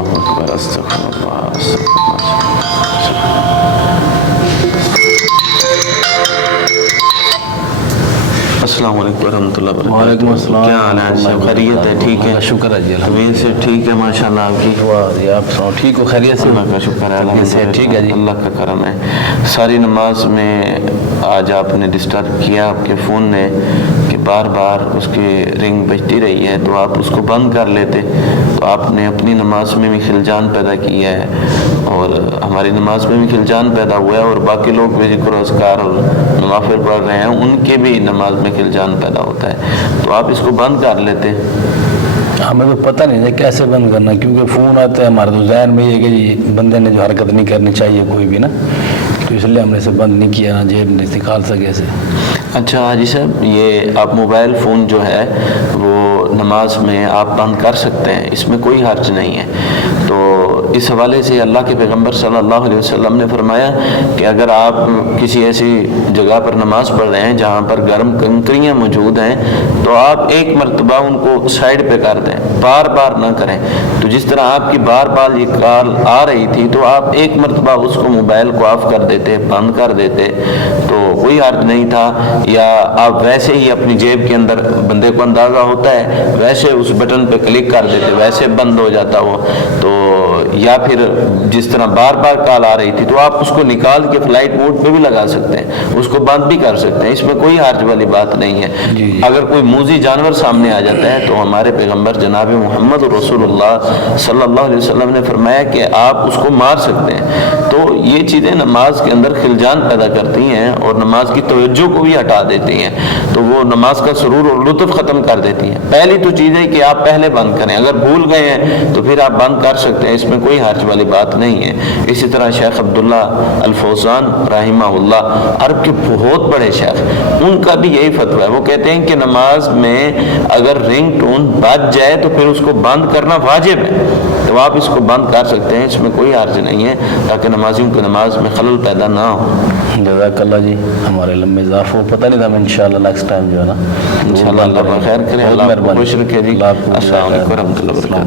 اللہ اکبر، استغفر اللہ، استغفر اللہ۔ السلام علیکم ورحمۃ اللہ وبرکاتہ۔ وعلیکم السلام۔ کیا حال ہے؟ سب خیریت ہے؟ ٹھیک ہے، شکر ہے جی، طبیعت سے ٹھیک ہے ماشاء اللہ آپ کی؟ آپ سنو ٹھیک ہو؟ خیریت سے؟ اللہ کا شکر ہے، طبیعت سے ٹھیک ہے جی، اللہ کا کرم ہے۔ ساری نماز میں آج آپ نے ڈسٹرب کیا آپ کے فون نے کہ بار بار اس کی رنگ بجتی رہی ہے، تو آپ اس کو بند کر لیتے تو آپ نے اپنی نماز میں بھی خلجان پیدا کیا ہے اور ہماری نماز میں بھی خلجان پیدا ہوا ہے، اور باقی لوگ بھی ذکر و اذکار اور نوافل پڑھ رہے ہیں ان کے بھی نماز میں خلجان پیدا ہوتا ہے، تو آپ اس کو بند کر لیتے۔ ہمیں تو پتہ نہیں ہے کیسے بند کرنا، کیونکہ فون آتا ہے ہمارے تو ذہن میں یہ کہ جی بندے نے جو حرکت نہیں کرنی چاہیے کوئی بھی نا، تو اس لیے ہم نے اسے بند نہیں کیا، نہ جیب نہیں نکال سکے اسے۔ اچھا حاجی صاحب، یہ آپ موبائل فون جو ہے وہ نماز میں آپ بند کر سکتے ہیں، اس میں کوئی حرج نہیں ہے۔ تو اس حوالے سے اللہ کے پیغمبر صلی اللہ علیہ وسلم نے فرمایا کہ اگر آپ کسی ایسی جگہ پر نماز پڑھ رہے ہیں جہاں پر گرم کنکریاں موجود ہیں تو آپ ایک مرتبہ ان کو سائڈ پہ کر دیں، بار بار نہ کریں۔ تو جس طرح آپ کی بار بار یہ کال آ رہی تھی تو آپ ایک مرتبہ اس کو موبائل کو آف کر دیتے، بند کر دیتے تو کوئی حرج نہیں تھا، یا آپ ویسے ہی اپنی جیب کے اندر بندے کو اندازہ ہوتا ہے ویسے اس بٹن پہ کلک کر دیتے، ویسے بند ہو جاتا وہ تو، یا پھر جس طرح بار بار کال آ رہی تھی تو آپ اس کو نکال کے فلائٹ موڈ پہ بھی لگا سکتے ہیں، اس کو بند بھی کر سکتے ہیں، اس میں کوئی حرج والی بات نہیں ہے۔ اگر کوئی موذی جانور سامنے آ جاتا ہے تو ہمارے پیغمبر جناب محمد رسول اللہ صلی اللہ علیہ وسلم نے فرمایا کہ آپ اس کو مار سکتے ہیں۔ تو یہ چیزیں نماز کے اندر خلجان پیدا کرتی ہیں اور نماز کی توجہ کو بھی ہٹا دیتی ہیں، تو وہ نماز کا سرور اور لطف ختم کر دیتی ہیں۔ پہلی تو چیز ہے کہ آپ پہلے بند کریں، اگر بھول گئے ہیں تو پھر آپ بند کر سکتے ہیں، اس میں کوئی حرج والی بات نہیں ہے۔ اسی طرح شیخ عبداللہ الفوزان رحمہ اللہ، عرب کے بہت بڑے شیخ، ان کا بھی یہی فتویٰ ہے، وہ کہتے ہیں کہ نماز میں اگر رنگ ٹون بج جائے تو پھر اس کو بند کرنا واجب ہے، تو آپ اس کو بند کر سکتے ہیں، اس میں کوئی حرج نہیں ہے، تاکہ نمازیوں کی نماز میں خلل پیدا نہ ہو۔ جزاک اللہ جی، ہمارے علم میں اضافہ ہو، پتہ نہیں تھا، ہمیں انشاءاللہ نیکسٹ ٹائم جو ہے نا انشاءاللہ اللہ خیر کرے، اللہ آپ کو خوش رکھے جی۔ السلام علیکم ورحمۃ اللہ وبرکاتہ۔